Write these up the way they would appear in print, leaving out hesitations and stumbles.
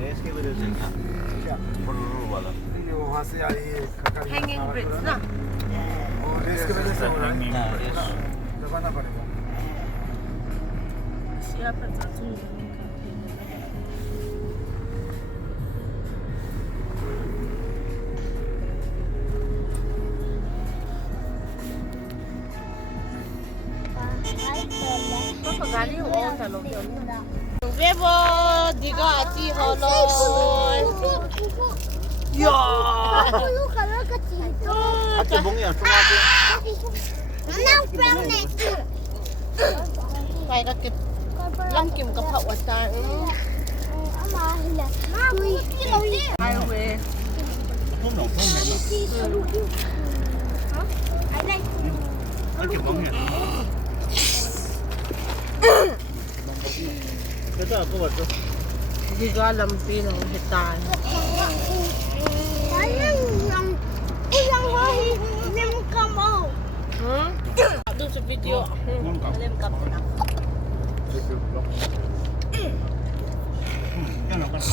Race की वजह से था बड़ू वाला ये वहाँ से आई है Hanging bridge ना और रेस की वजह से हो रहा है रेस दबाना पड़ेगा siapa satu Apa kali orang kalau dia Bebo Digha aci holoi Ya Dulu kalau kecil itu. Aci bungi ya semua tu Now from next. Kaya kakit Lang kim kapak watan Ama hila. Ui. Highway không nổ không nè I like. Aci bungi ya Kita apa buat tu Digha lampi ng hitan Yang hari nem kamu. Doon sa video Alam ka po na Yang nak makan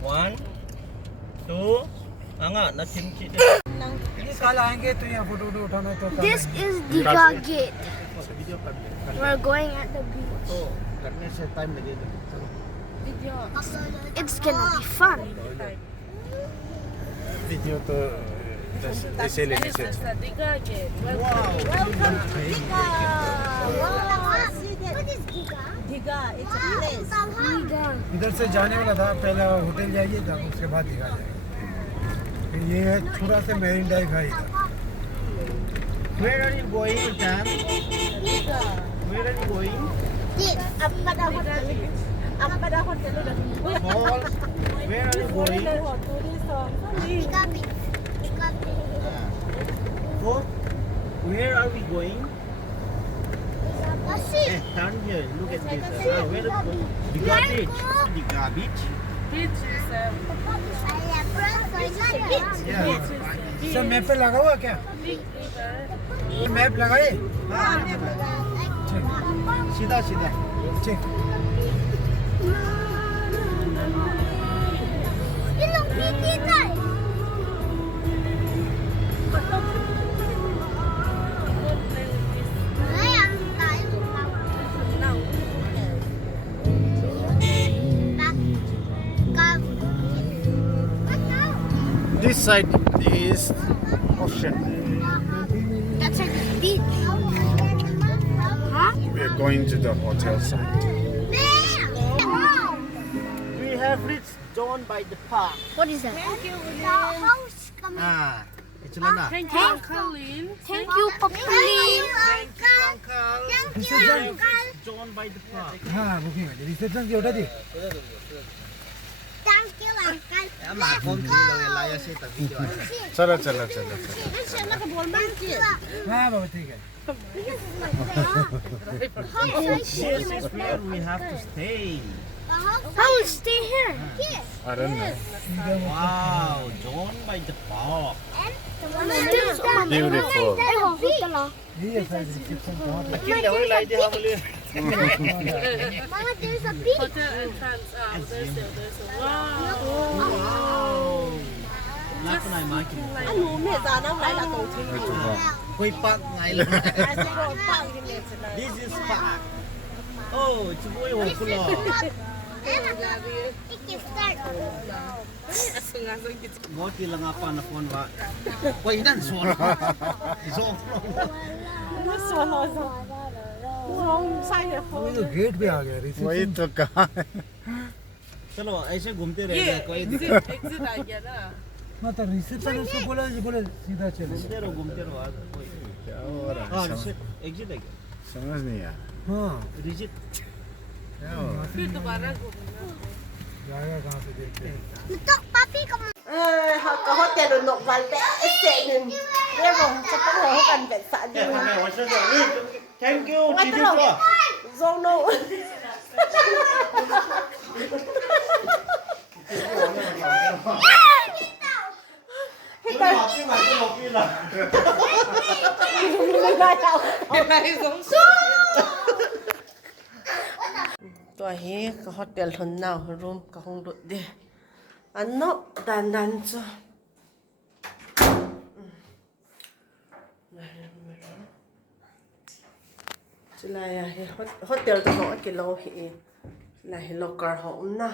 One, two, angkat nak cimci dia. कल आएंगे तो यहाँ photo उठाना तो This is Digha Gate. We're going at the beach. तो करने से time लगेगा. It's gonna be fun. Video तो ऐसे लेने से Digha Gate Welcome to Digha. What is Digha? Digha, it's a place Digha. इधर से जाने वाला था पहले होटल जाइएगा उसके बाद दिखा जाएगा ये है थोड़ा से मेरिन ड्राइव है इधर Where are you going, Sam? Where are you going? Up pada hotel. Paul, where are you going? Digha Beach. Digha Beach. Oh, where are we going? What's it? Turn here. Look at this. Where are we going? Digha Beach. Digha Beach. Beach is सब map पे लगा हुआ क्या map लगाए सीधा सीधा. ठीक You know, Digha. This side is ocean. That's like the beach. Huh? We are going to the hotel side. We have reached John by the park. What is that? Thank you. The house coming. Ah, it's Lana. Thank you, Uncle Lin. Thank you, Papa Lin. Thank you, Uncle. Thank We you, have Uncle. reached John by the park. हाँ booking है reception की उठा दी Thank you, Uncle. Mà con thì là lại sẽ tập video. चलो चलो चलो Thank you. हाँ बाबा ठीक है This is where we have to stay. I will stay here. Here. I don't know Wow, John by the park. Beautiful. Mama, ये side reception कहाँ पे Kita dah mulai dia boleh. there's a beach. Hotel entrance. There's a wow. Wow. Lát này mà kì. Anh muốn mẹ già nó lại là tổ chức Quay park ngay luôn. Anh sẽ gọi park thì mẹ sẽ lại. This is park. Oh, chú vui hồ cô lò. It can start. Asung-asung gitu. Ngó kì là ngapa na phone wa. Quay dan suara. Zong. Nó xóa nó rồi. Không sai được वो không? तो gate पे आ गया वही तो कहा चलो ऐसे घूमते रहेगा कोई दिक्कत. exit आ गया ना. मतलब रिसेप्शन उसको बोला बोले सीधा चलो घूमते रहो आज कोई. क्या हो रहा हाँ है एग्जिट है क्या? समझ नहीं आ हाँ रिजिट. क्या हो रहा है फिर दोबारा घूमना. जाएगा कहाँ से देखते हैं Tok papi kamu. Có hotel được nộp vào vẽ sẽ đừng nghe vòng cho các người cần vẽ xã đi. Thank you. Did you go? Zono. Peter. Cái mặt cái lột kia là. Tua hi ka hotel hun nào room ka hong lut de. Ano dan dan cho. Chila ya hi hotel to ho ke lo hi. La hi locker ho na.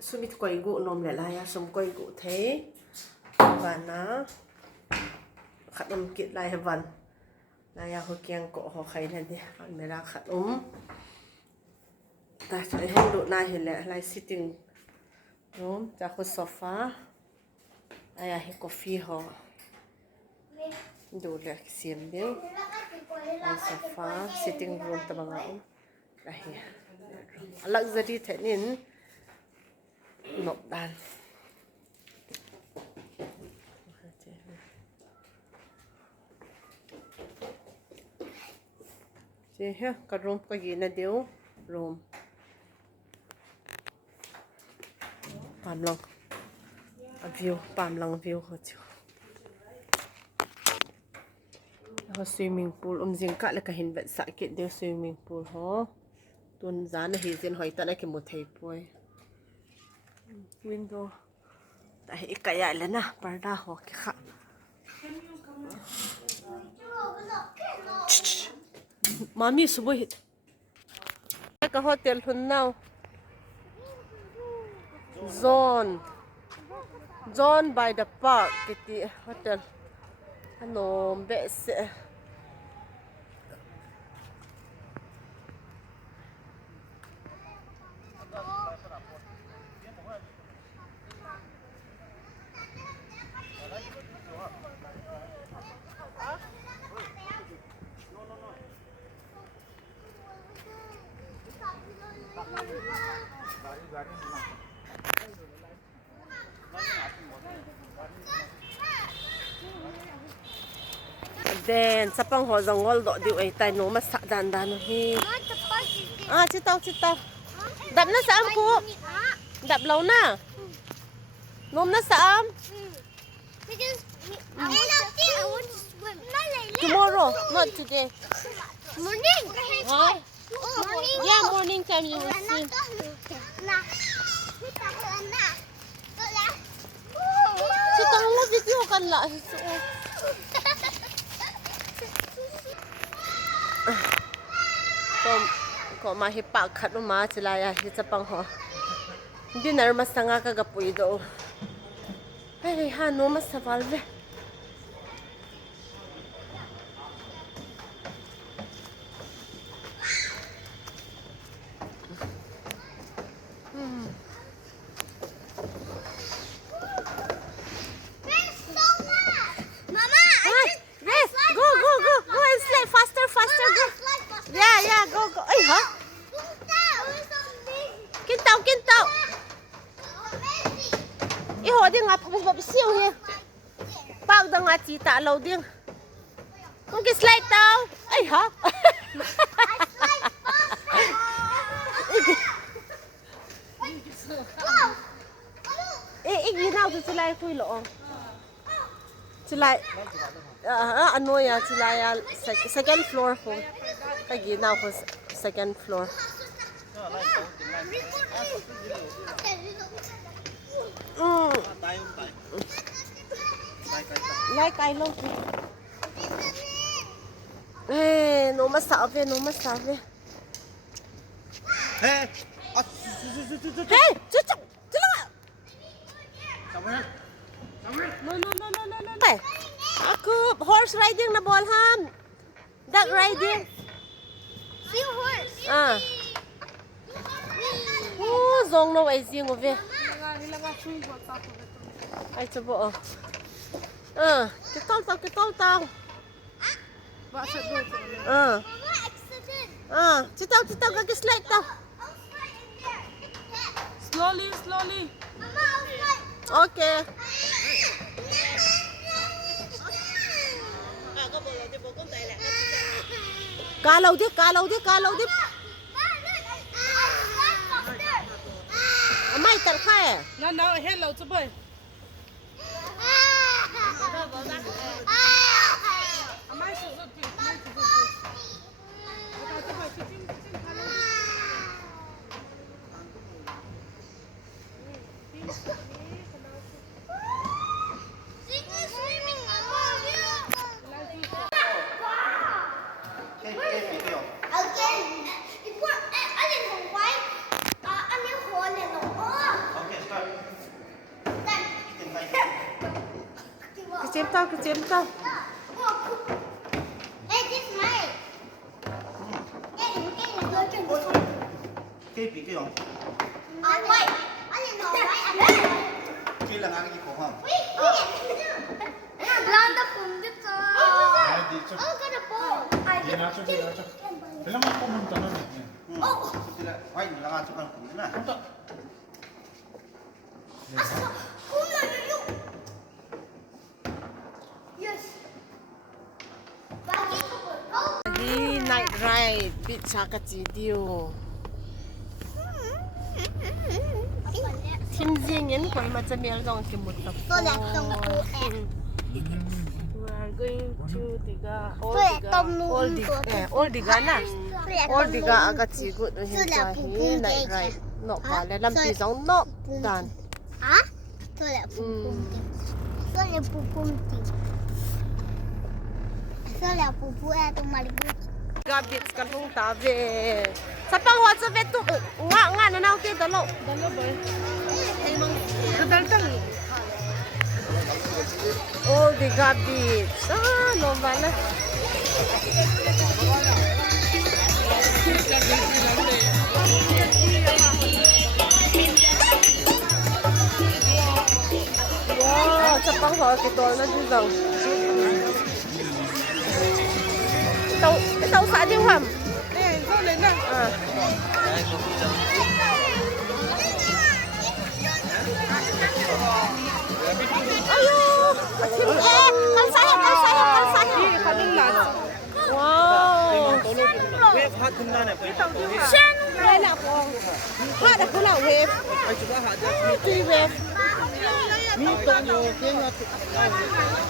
Sumit koi gu nom le la ya sum koi gu the. Và nó khát kịt lại vần là ya hồi kiêng cổ họ khay lên đi còn mẹ ra khát ta chơi hết độ này thì lại sitting room ta có sofa ai hay coffee họ đủ là xiêm đi sofa sitting room ta bằng áo đây luxury thế nên nộp đàn chị ha cái room có gì nè điếu room pam long view pam long view hết chưa có swimming pool riêng cả là cái hình vẽ sạ kiện điếu swimming pool ho tuần giá này hiện diện hỏi ta đây cái một thầy bôi window tại cái này là na parda ho cái khác Mami subuh hit. Ke hotel hun now. Zone by the park kiti hotel. Ano bese. Then sa pang ho zongol do di ay tay no mas dan dan hi. Chitaw. Dap na sa am ko. Dap law na. Nom na sa am. I want to swim. Tomorrow, not today. Morning. Huh? Morning. Yeah, morning time you will swim. Chitaw mo video kan la. Ko mahipak khat ma chilaya hi chapang ho dinner masanga ka gapui do hey ha no masawal ve Mama, yes go and slide faster go yeah go ay ha kintaw iho ding nga pabis siu he pag da nga chi ta lo ding kung ki slide taw ay ha ginaw to silay kuy lo silay ano ya silay second floor ko kay ginaw ko second floor like I love you no masabi Hey. hey chuchu No. Aku horse riding na ball ham. Duck riding. see a horse. Zong no way zing over. Ay coba Kitol tau. Mama, accident. Citaw kaki slide tau. Slowly. Mama, Okay. Calaw di. Amay tar kha No, hello, to boy. cái chém tao. Hey, this is mine. Cái bị cái gì? Wait. I didn't know, right? Cái là ngang cái gì cổ không? Landa phùng đứt rồi. Oh, got a ball. ये नाचो के नाचो पहले मैं आपको मन करना नहीं Cái là quay là ngang chỗ con cũng là. Yes. Đi night ride, bị cha cái gì điều. Thiên nhiên nhân quay mà chân miếng dòng cái một tập. Tôi là tông cô em. We are going to Digha. Tôi là tông luôn. Old Digha na. Old Digha aga chỉ good ở hiện tại hi night ride. Nó phải là làm gì giống nó đàn. À? Tôi là phùng phùng tiền. Tôi là phùng phùng tiền. Tôi là phùng phùng em tôi mà đi. Gabit kan hong ta ve. Sa pang wa sa ve tu nga na naw ti dalo. Dalo boy. Ay mang dal tang. Oh, the gabit. Ah, no bala. Wow, sa pang wa ki to na di dong. Tàu xã điêu hầm. Đây, vô lên nào. À. Ayo, con sai. Wow. Wave hát không ra này, cái tàu đi. Đây là con. Hát là cũng là wave. Ai chụp hát ra. Tùy wave. Mi tông nhiều cái ngắt.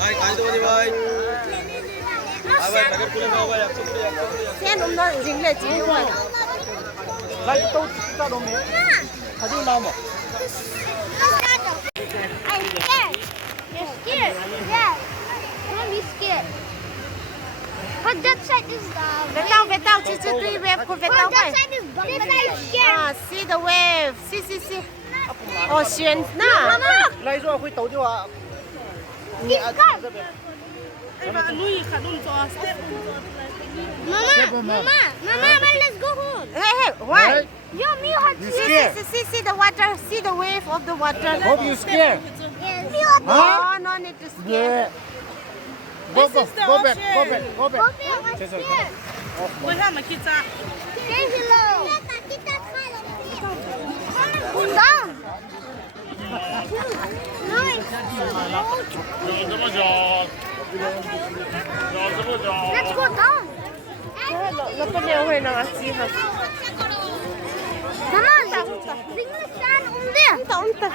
Ai cái đâu đi vậy? Xem ông nó dính lại chín rồi. Lại tao đâu mẹ? Hãy đi nào mà. I'm scared. You're scared? Yeah. Don't be scared. But that side is Về tao, chỉ tùy wave của về tao vậy. That side is scared. Ah, see the wave. See. Ocean na. Lại rồi quay tàu đi à? Mama, let's go home. Hey, why? Yo, me hot. See the water. See the wave of the water. Hope you scared. Yes. Me hot. No need to scare. Yeah. Go back. Say hello. Cool down. No, let's go down. Nó có đeo hơi nào gì hả? Mama, bring the sand on there. Unta.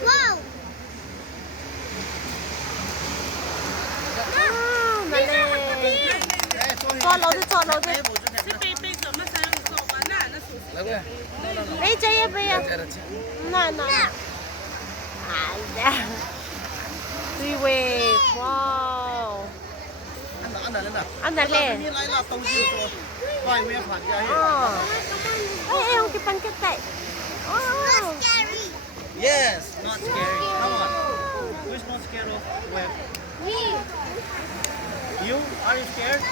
Wow. Cho lầu đi. Lấy chơi bây giờ. Nè. Three wave. Wow. Ăn đã lên. Quay mẹ phạt ra Ê, không cái bánh cái tệ. Not scary. Yes, not scary. Come on. Who's not scared of wave? Me. You? Are you scared?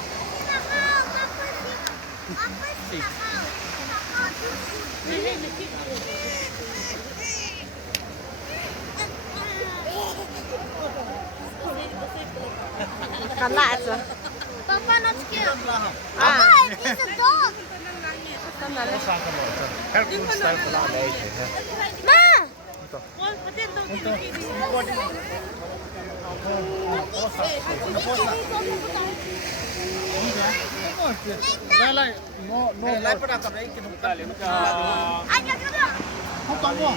Còn lại rồi. Papa not scared. Không. Papa, it's a dog. Con là lên. Ma. Lại, lại bắt đầu cái nụ cười lên. Không có mua.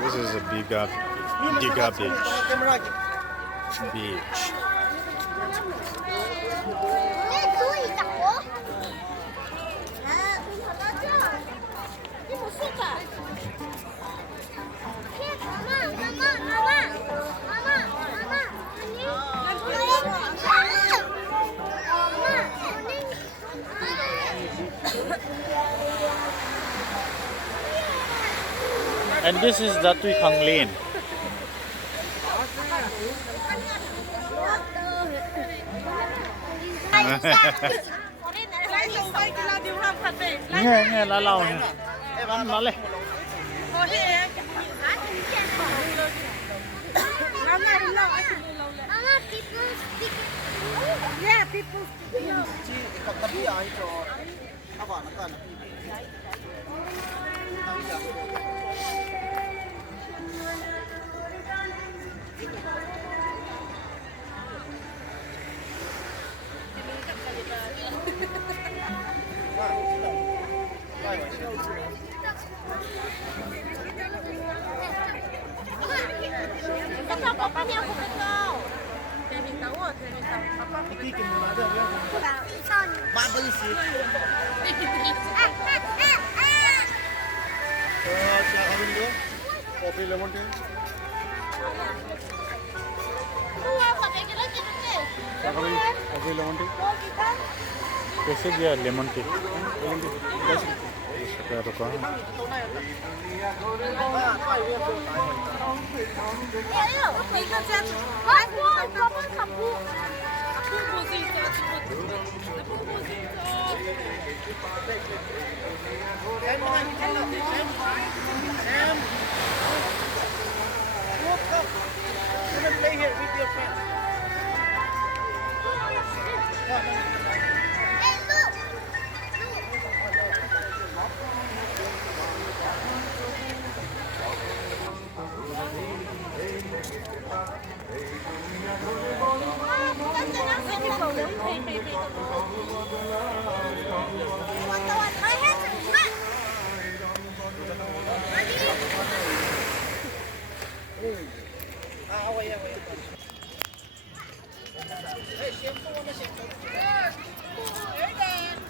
This is a Digha beach. Camera. beach. 我也可以打我。跑到这儿，你不是的。妈妈，妈妈，妈妈，妈妈，妈妈，你，我也妈妈， And this is Datui Khang Lane. Nghe nghe lá lau nè. Ăn nó lên. Mama, people speak. Yeah, people speak. Papa niya ako ito. Coffee lemon tea coffee lemon tea कैसे दिया lemon tea? 10 रुपया का. Come and play here with your friends. Hey, look. Away. Hey, shampoo na shampoo.